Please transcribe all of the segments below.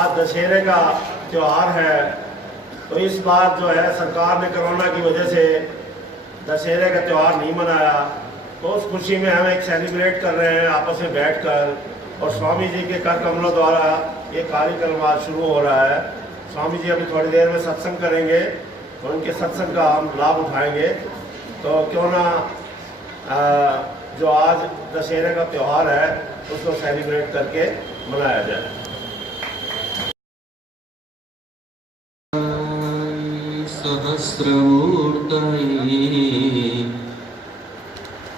आज दशहरे का त्यौहार है, तो इस बार जो है सरकार ने कोरोना की वजह से दशहरे का त्यौहार नहीं मनाया, तो उस खुशी में हम एक सेलिब्रेट कर रहे हैं आपस में बैठकर। और स्वामी जी के कर कमलों द्वारा ये कार्यक्रम आज शुरू हो रहा है। स्वामी जी अभी थोड़ी देर में सत्संग करेंगे, तो उनके सत्संग का हम लाभ उठाएंगे। तो क्यों ना जो आज दशहरे का त्यौहार है उसको सेलिब्रेट करके मनाया जाए। सहस्रमूर्तये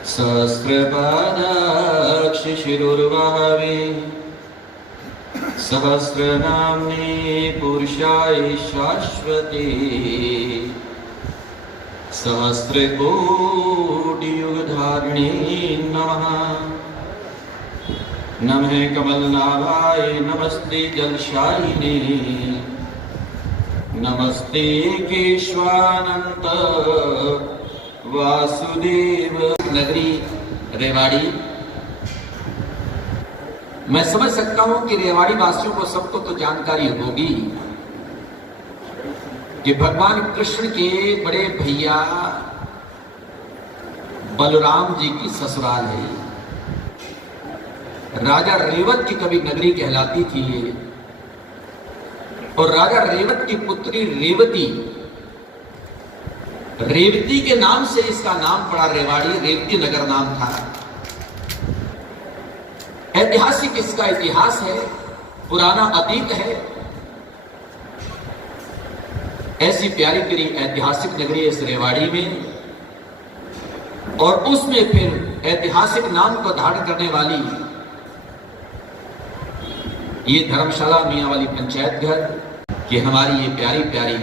सहस्रपादाक्षिशिरुर्वहवे सहस्रनाम्ने पुरुषाय शाश्वते सहस्रकोटियुगधारिणे नमः। नमः कमलनाभाय नमस्ते जलशायिने नमस्ते केशवानंत वासुदेव। नगरी रेवाड़ी, मैं समझ सकता हूं कि रेवाड़ी वासियों को सबको तो जानकारी होगी कि भगवान कृष्ण के बड़े भैया बलराम जी की ससुराल है। राजा रेवत की कभी नगरी कहलाती थी ये, और राजा रेवत की पुत्री रेवती के नाम से इसका नाम पड़ा रेवाड़ी। रेवती नगर नाम था। ऐतिहासिक इसका इतिहास है, पुराना अतीत है। ऐसी प्यारी प्यारी ऐतिहासिक नगरी है इस रेवाड़ी में, और उसमें फिर ऐतिहासिक नाम को धारण करने वाली ये धर्मशाला मियां वाली पंचायत घर कि हमारी ये प्यारी प्यारी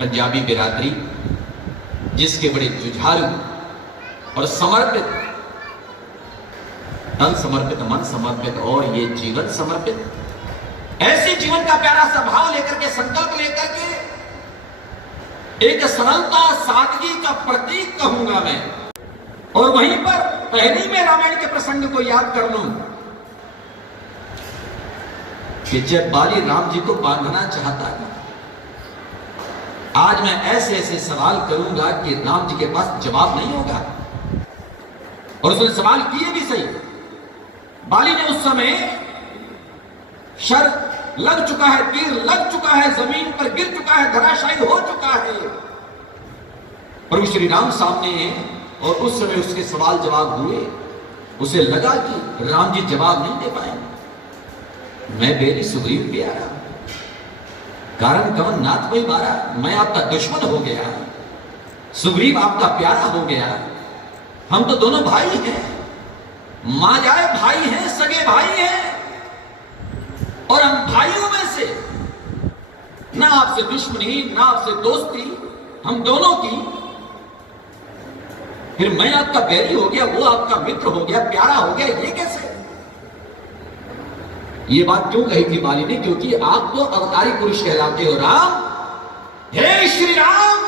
पंजाबी बिरादरी, जिसके बड़े जुझारू और समर्पित, तन समर्पित, मन समर्पित और ये जीवन समर्पित, ऐसे जीवन का प्यारा सा भाव लेकर के, संकल्प लेकर के, एक सरलता सादगी का प्रतीक कहूंगा मैं। और वहीं पर पहले में रामायण के प्रसंग को याद कर लूं कि जब बाली राम जी को बांधना चाहता है, आज मैं ऐसे ऐसे सवाल करूंगा कि राम जी के पास जवाब नहीं होगा। और उसने सवाल किए भी सही। बाली ने उस समय शर लग चुका है, तीर लग चुका है, जमीन पर गिर चुका है, धराशायी हो चुका है। प्रभु श्री राम सामने हैं और उस समय उसके सवाल जवाब हुए। उसे लगा कि राम जी जवाब नहीं दे पाएंगे। मैं बेरी सुग्रीव प्यारा, कारण कवन नाथ कोई मारा, मैं आपका दुश्मन हो गया, सुग्रीव आपका प्यारा हो गया। हम तो दोनों भाई हैं, मां जाए भाई हैं, सगे भाई हैं, और हम भाइयों में से ना आपसे दुश्मनी ना आपसे दोस्ती, हम दोनों की। फिर मैं आपका बैरी हो गया, वो आपका मित्र हो गया, प्यारा हो गया, ये कैसे? ये बात क्यों कही थी बाली ने? क्योंकि आप तो अवतारी पुरुष कहलाते हो राम। हे श्री राम,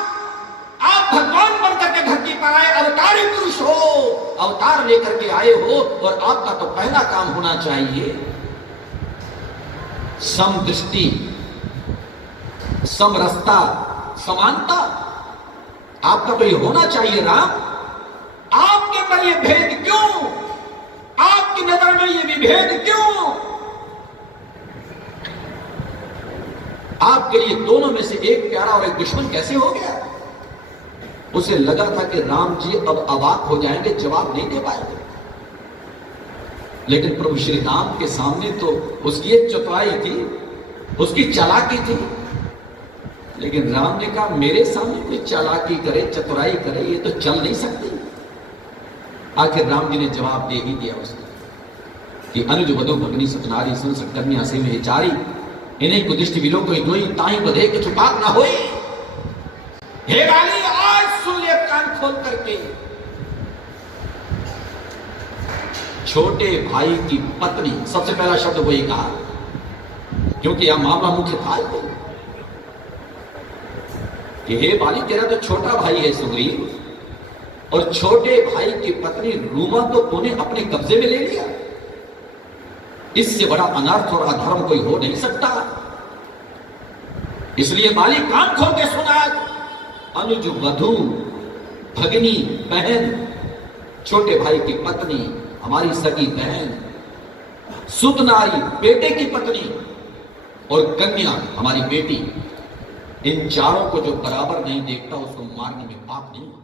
आप भगवान बनकर के धरती पर आए, अवतारी पुरुष हो, अवतार लेकर के आए हो, और आपका तो पहला काम होना चाहिए समदृष्टि, समरसता, समानता। आपका तो ये होना चाहिए राम। आपके अंदर ये भेद क्यों? आपकी नजर में ये विभेद क्यों? आपके लिए दोनों में से एक प्यारा और एक दुश्मन कैसे हो गया? उसे लगा था कि राम जी अब अवाक हो जाएंगे, जवाब नहीं दे पाएंगे। लेकिन प्रभु श्री राम के सामने तो उसकी एक चतुराई थी, उसकी चालाकी थी। लेकिन राम ने कहा मेरे सामने कोई चालाकी करे, चतुराई करे, ये तो चल नहीं सकती। आखिर राम जी ने जवाब दे ही दिया उसको कि अनुज वधु भगनी सतनारी सुन सकन्या से में चारी, इन्हें कुदिष्ट विलो कोई दोई ताई बधे के छुपाक ना होई। हे बाली, आज सुन ले कान खोल करके, छोटे भाई की पत्नी, सबसे पहला शब्द वही कहा, क्योंकि यह मामला मुख्य था कि हे बाली, तेरा तो छोटा भाई है सुग्रीव, और छोटे भाई की पत्नी रूमा तो तूने अपने कब्जे में ले लिया। इससे बड़ा अनर्थ और अधर्म कोई हो नहीं सकता। इसलिए बाली कान खोल के सुना, अनुज वधु, भगनी, बहन, छोटे भाई की पत्नी, हमारी सगी बहन, सुत नारी, बेटे की पत्नी, और कन्या, हमारी बेटी, इन चारों को जो बराबर नहीं देखता उसको मारने में पाप नहीं होता।